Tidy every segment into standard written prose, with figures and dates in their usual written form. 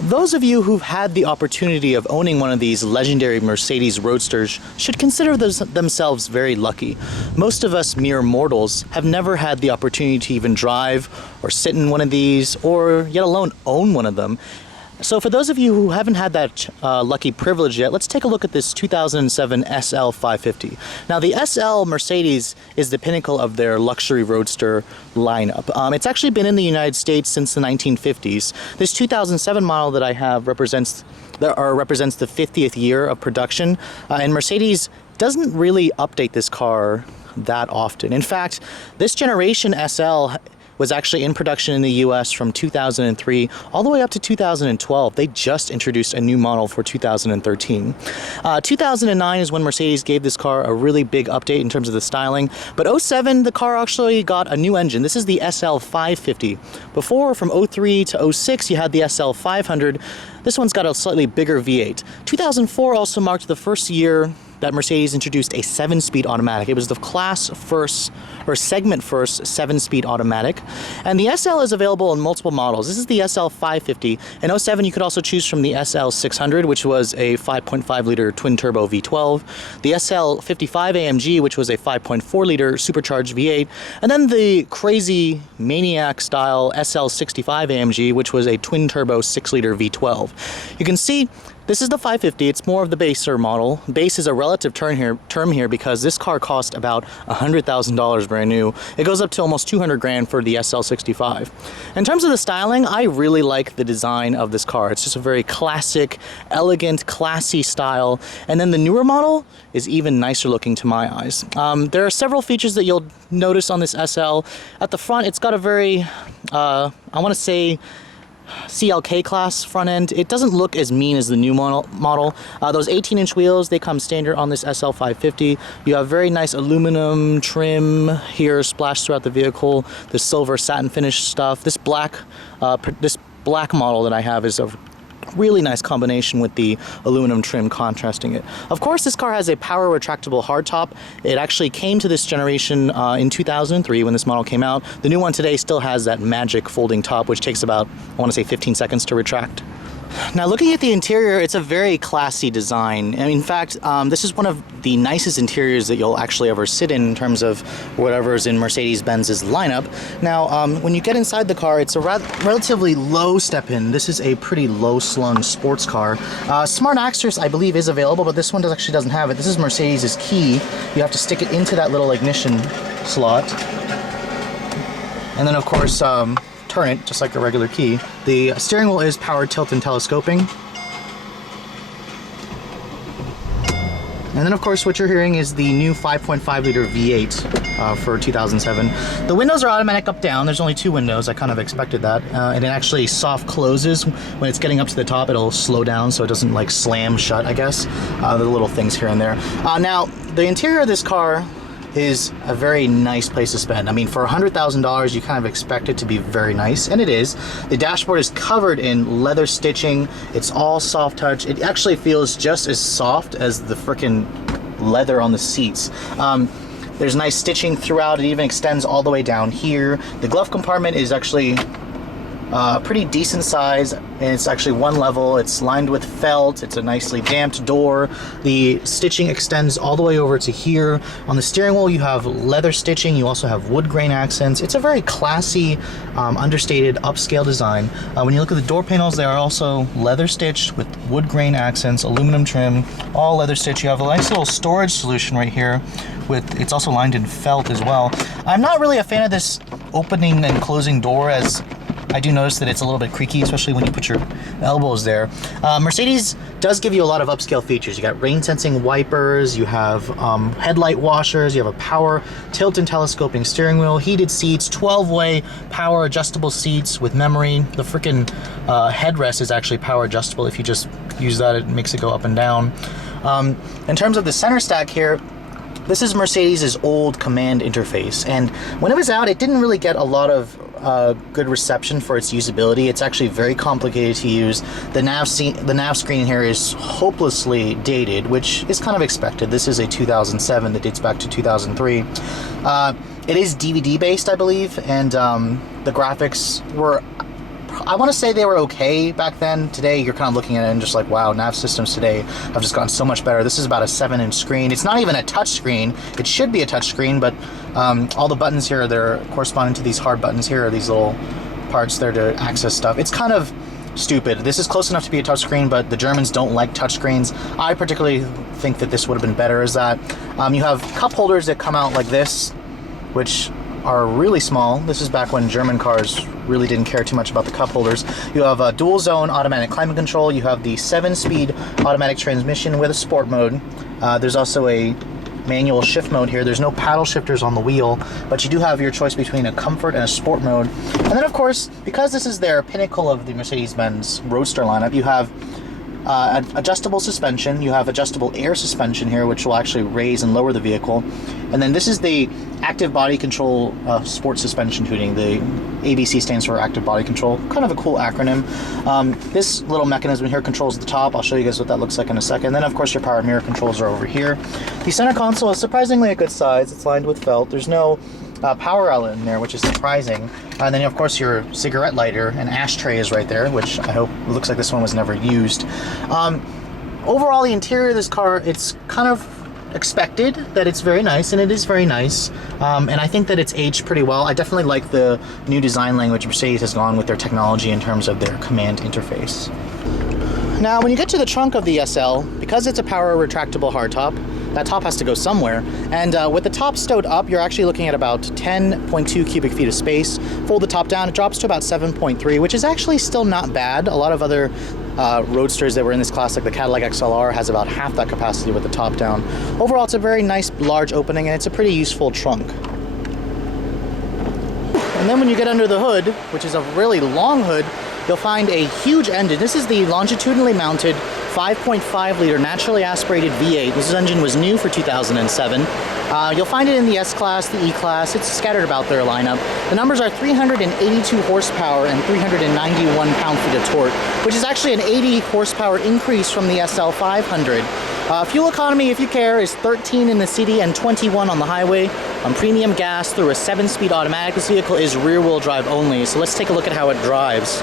Those of you who've had the opportunity of owning one of these legendary Mercedes Roadsters should consider themselves very lucky. Most of us mere mortals have never had the opportunity to even drive or sit in one of these, or yet alone own one of them. So for those of you who haven't had that lucky privilege yet, let's take a look at this 2007 SL550. Now the SL Mercedes is the pinnacle of their luxury roadster lineup. It's actually been in the United States since the 1950s. This 2007 model that I have represents the 50th year of production, and Mercedes doesn't really update this car that often. In fact, this generation SL was actually in production in the US from 2003 all the way up to 2012. They just introduced a new model for 2013. 2009 is when Mercedes gave this car a really big update in terms of the styling, but 07 the car actually got a new engine. This is the SL550. Before, from 03 to 06, you had the SL500. This one's got a slightly bigger V8. 2004 also marked the first year that Mercedes introduced a 7-speed automatic. It was the segment first 7-speed automatic. And the SL is available in multiple models. This is the SL550. In 07, you could also choose from the SL600, which was a 5.5-liter twin-turbo V12, the SL55 AMG, which was a 5.4-liter supercharged V8, and then the crazy maniac-style SL65 AMG, which was a twin-turbo 6-liter V12. You can see this is the 550. It's more of the baser model. Base is a relative term here because this car cost about $100,000 brand new. It goes up to almost 200 grand for the SL65. In terms of the styling, I really like the design of this car. It's just a very classic, elegant, classy style. And then the newer model is even nicer looking to my eyes. There are several features that you'll notice on this SL. At the front, it's got a very, I want to say, CLK class front end. It doesn't look as mean as the new model. Those 18-inch wheels, they come standard on this SL550. You have very nice aluminum trim here splashed throughout the vehicle. The silver satin finish stuff. This black model that I have is a really nice combination with the aluminum trim contrasting it. Of course, this car has a power retractable hardtop. It actually came to this generation in 2003 when this model came out. The new one today still has that magic folding top, which takes about, I want to say, 15 seconds to retract. Now, looking at the interior, it's a very classy design. And in fact, this is one of the nicest interiors that you'll actually ever sit in terms of whatever's in Mercedes-Benz's lineup. Now, when you get inside the car, it's a relatively low step-in. This is a pretty low-slung sports car. Smart Access, I believe, is available, but this one actually doesn't have it. This is Mercedes' key. You have to stick it into that little ignition slot. And then, of course, turn it just like a regular key. The steering wheel is power tilt and telescoping. And then of course what you're hearing is the new 5.5-liter V8 for 2007. The windows are automatic up down. There's only 2 windows. I kind of expected that. And it actually soft closes. When it's getting up to the top, it'll slow down so it doesn't like slam shut, I guess. The little things here and there. Now, the interior of this car is a very nice place to spend. I mean, for $100,000, you kind of expect it to be very nice, and it is. The dashboard is covered in leather stitching. It's all soft touch. It actually feels just as soft as the frickin' leather on the seats. There's nice stitching throughout. It even extends all the way down here. The glove compartment is actually pretty decent size, and it's actually one level. It's lined with felt. It's a nicely damped door. The stitching extends all the way over to here. On the steering wheel, you have leather stitching. You also have wood grain accents. It's a very classy, understated, upscale design. When you look at the door panels, they are also leather stitched with wood grain accents, aluminum trim, all leather stitched. You have a nice little storage solution right here. It's also lined in felt as well. I'm not really a fan of this opening and closing door, as I do notice that it's a little bit creaky, especially when you put your elbows there. Mercedes does give you a lot of upscale features. You got rain sensing wipers, you have headlight washers, you have a power tilt and telescoping steering wheel, heated seats, 12-way power adjustable seats with memory. The freaking headrest is actually power adjustable. If you just use that, it makes it go up and down. In terms of the center stack here, this is Mercedes' old command interface, and when it was out, it didn't really get a lot of good reception for its usability. It's actually very complicated to use. The nav screen here is hopelessly dated, which is kind of expected. This is a 2007 that dates back to 2003. It is DVD based, I believe, and the graphics were, I want to say they were okay back then. Today, you're kind of looking at it and just like, wow, nav systems today have just gotten so much better. This is about a 7-inch screen. It's not even a touch screen. It should be a touch screen, but all the buttons here, they're corresponding to these hard buttons here, these little parts there to access stuff. It's kind of stupid. This is close enough to be a touch screen, but the Germans don't like touch screens. I particularly think that this would have been better as that. You have cup holders that come out like this, which are really small. This is back when German cars really didn't care too much about the cup holders. You have a dual zone automatic climate control. You have the 7-speed automatic transmission with a sport mode. There's also a manual shift mode here. There's no paddle shifters on the wheel, but you do have your choice between a comfort and a sport mode. And then of course, because this is their pinnacle of the Mercedes-Benz Roadster lineup, you have adjustable suspension. You have adjustable air suspension here, which will actually raise and lower the vehicle. And then this is the active body control sport suspension tuning. The ABC stands for active body control. Kind of a cool acronym. This little mechanism here controls the top. I'll show you guys what that looks like in a second. And then of course your power mirror controls are over here. The center console is surprisingly a good size. It's lined with felt. There's no power outlet in there, which is surprising. And then of course your cigarette lighter and ashtray is right there, which I hope looks like this one was never used. Overall, the interior of this car, it's kind of expected that it's very nice, and it is very nice. And I think that it's aged pretty well. I definitely like the new design language Mercedes has gone with their technology in terms of their command interface. Now, when you get to the trunk of the SL, because it's a power retractable hardtop, that top has to go somewhere. And with the top stowed up, you're actually looking at about 10.2 cubic feet of space. Fold the top down, it drops to about 7.3, which is actually still not bad. A lot of other roadsters that were in this class, like the Cadillac XLR, has about half that capacity with the top down. Overall, it's a very nice large opening, and it's a pretty useful trunk. And then when you get under the hood, which is a really long hood, you'll find a huge engine. This is the longitudinally mounted 5.5 liter naturally aspirated V8. This engine was new for 2007. You'll find it in the S-Class, the E-Class. It's scattered about their lineup. The numbers are 382 horsepower and 391 pound-feet of torque, which is actually an 80 horsepower increase from the SL500. Fuel economy, if you care, is 13 in the city and 21 on the highway. On premium gas through a 7-speed automatic, this vehicle is rear-wheel drive only. So let's take a look at how it drives.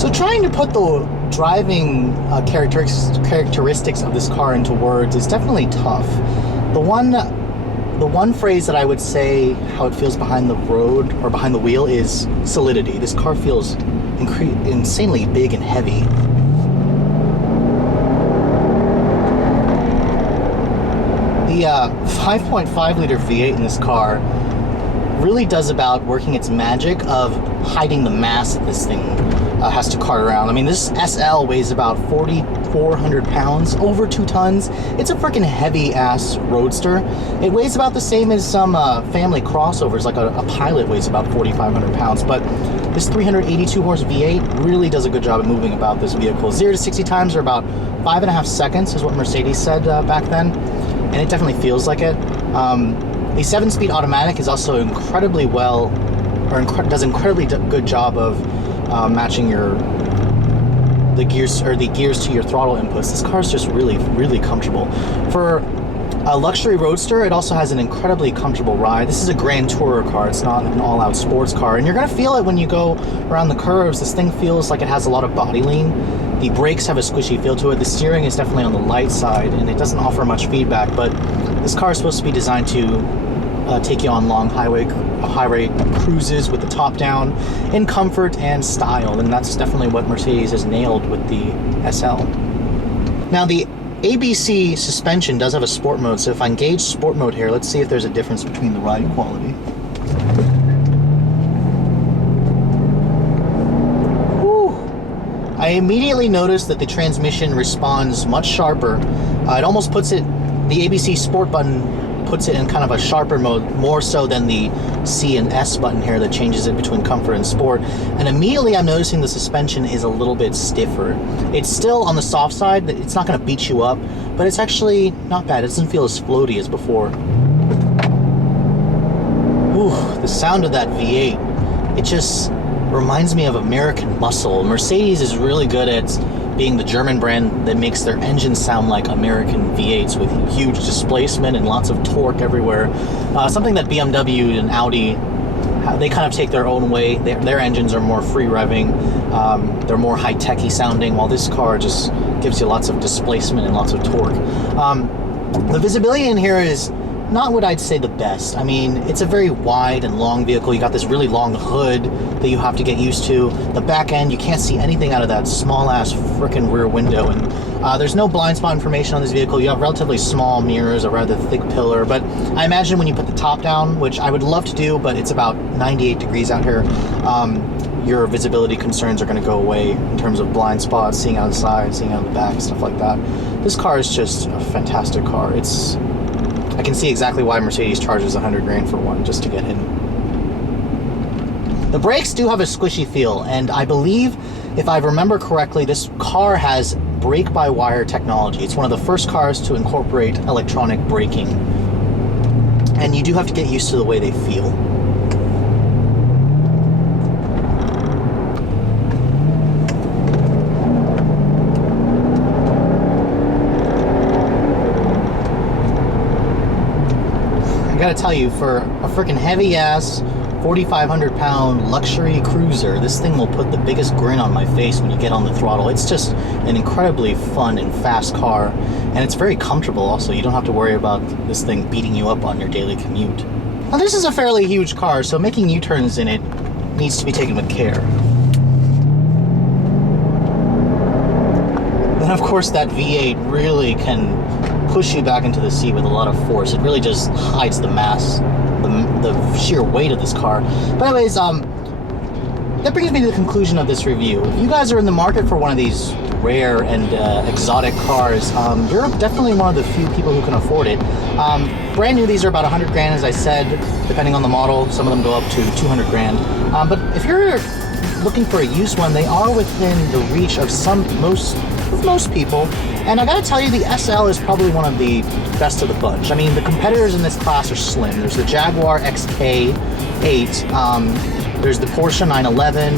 So trying to put the driving characteristics of this car into words is definitely tough. The one phrase that I would say how it feels behind the road or behind the wheel is solidity. This car feels insanely big and heavy. The 5.5 liter V8 in this car really does about working its magic of hiding the mass that this thing has to cart around. I mean, this SL weighs about 4,400 pounds, over 2 tons. It's a freaking heavy-ass roadster. It weighs about the same as some family crossovers, like a Pilot weighs about 4,500 pounds, but this 382 horse V8 really does a good job at moving about this vehicle. 0 to 60 times are about 5.5 seconds is what Mercedes said back then, and it definitely feels like it. The 7-speed automatic is also incredibly well, or does incredibly good job of matching the gears to your throttle inputs. This car is just really comfortable. For a luxury roadster, it also has an incredibly comfortable ride. This is a Grand Tourer car. It's not an all-out sports car, and you're gonna feel it when you go around the curves. This thing feels like it has a lot of body lean. The brakes have a squishy feel to it. The steering is definitely on the light side, and it doesn't offer much feedback, but this car is supposed to be designed to take you on long highway cruises with the top down in comfort and style, and that's definitely what Mercedes has nailed with the SL. Now, the ABC suspension does have a sport mode, so if I engage sport mode here, let's see if there's a difference between the ride quality. Whew. I immediately noticed that the transmission responds much sharper. It almost puts it, the ABC sport button puts it in kind of a sharper mode, more so than the C and S button here that changes it between comfort and sport. And immediately I'm noticing the suspension is a little bit stiffer. It's still on the soft side, it's not gonna beat you up, but it's actually not bad. It doesn't feel as floaty as before. Ooh, the sound of that V8, it just reminds me of American muscle. Mercedes is really good at being the German brand that makes their engines sound like American V8s with huge displacement and lots of torque everywhere. Something that BMW and Audi, they kind of take their own way. Their engines are more free revving. They're more high-techy sounding, while this car just gives you lots of displacement and lots of torque. The visibility in here is not what I'd say the best. I mean, it's a very wide and long vehicle. You got this really long hood that you have to get used to. The back end, you can't see anything out of that small-ass frickin' rear window. And there's no blind spot information on this vehicle. You have relatively small mirrors, a rather thick pillar. But I imagine when you put the top down, which I would love to do, but it's about 98 degrees out here, your visibility concerns are going to go away in terms of blind spots, seeing out the side, seeing out the back, stuff like that. This car is just a fantastic car. I can see exactly why Mercedes charges 100 grand for one just to get in. The brakes do have a squishy feel, and I believe, if I remember correctly, this car has brake-by-wire technology. It's one of the first cars to incorporate electronic braking, and you do have to get used to the way they feel. I gotta tell you, for a freaking heavy-ass 4,500 pound luxury cruiser, this thing will put the biggest grin on my face when you get on the throttle. It's just an incredibly fun and fast car, and it's very comfortable also. You don't have to worry about this thing beating you up on your daily commute. Now, this is a fairly huge car, so making U-turns in it needs to be taken with care. Then, of course, that V8 really can push you back into the seat with a lot of force. It really just hides the mass, the sheer weight of this car. But anyways, that brings me to the conclusion of this review. If you guys are in the market for one of these rare and exotic cars, you're definitely one of the few people who can afford it. Brand new, these are about 100 grand, as I said, depending on the model. Some of them go up to 200 grand. But if you're looking for a used one, they are within the reach of most people. And I gotta tell you, the SL is probably one of the best of the bunch. I mean, the competitors in this class are slim. There's the Jaguar XK8, there's the Porsche 911,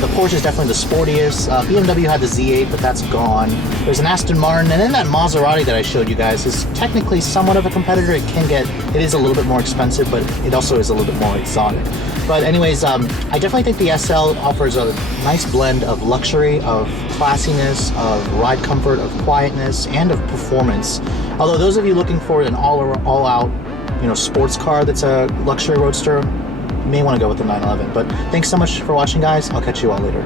the Porsche is definitely the sportiest. BMW had the Z8, but that's gone. There's an Aston Martin, and then that Maserati that I showed you guys is technically somewhat of a competitor. It is a little bit more expensive, but it also is a little bit more exotic. But anyways, I definitely think the SL offers a nice blend of luxury, of classiness, of ride comfort, of quietness, and of performance. Although those of you looking for an all-out, sports car that's a luxury roadster, you may want to go with the 911. But thanks so much for watching, guys. I'll catch you all later.